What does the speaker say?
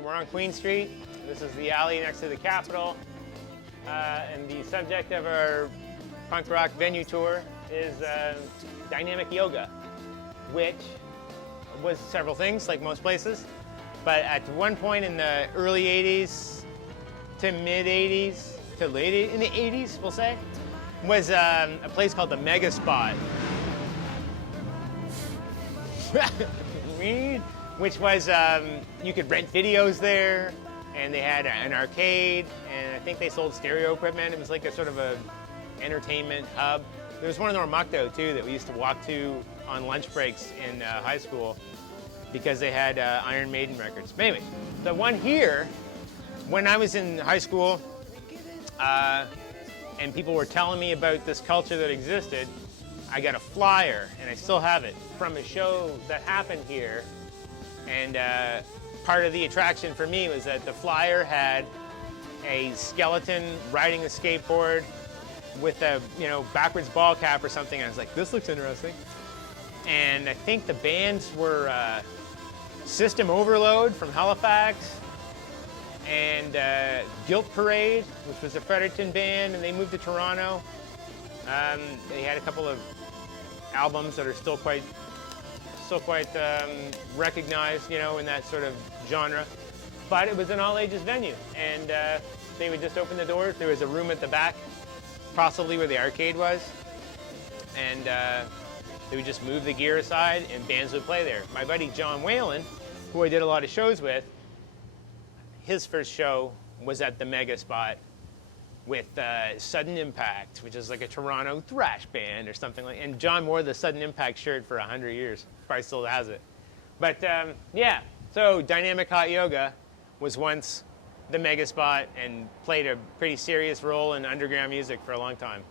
we're on Queen Street. This is the alley next to the Capitol. And the subject of our punk rock venue tour is dynamic yoga, which was several things, like most places. But at one point in the early 80s to mid 80s, to late in the 80s, we'll say, was a place called the Mega Spot. Which was, you could rent videos there, and they had an arcade, and I think they sold stereo equipment. It was like a sort of a entertainment hub. There was one in Ormocto too that we used to walk to on lunch breaks in high school because they had Iron Maiden records. But anyway, the one here, when I was in high school, and people were telling me about this culture that existed, I got a flyer, and I still have it, from a show that happened here. And part of the attraction for me was that the flyer had a skeleton riding a skateboard with a backwards ball cap or something. And I was like, this looks interesting. And I think the bands were System Overload from Halifax and Guilt Parade, which was a Fredericton band, and they moved to Toronto. They had a couple of albums that are still quite recognized, in that sort of genre. But it was an all-ages venue, and they would just open the doors. There was a room at the back, possibly where the arcade was, and they would just move the gear aside, and bands would play there. My buddy John Whalen, who I did a lot of shows with, his first show was at the Mega Spot with Sudden Impact, which is like a Toronto thrash band or something like. And John wore the Sudden Impact shirt for 100 years. Probably still has it. But yeah, so Dynamic Hot Yoga was once the Mega Spot and played a pretty serious role in underground music for a long time.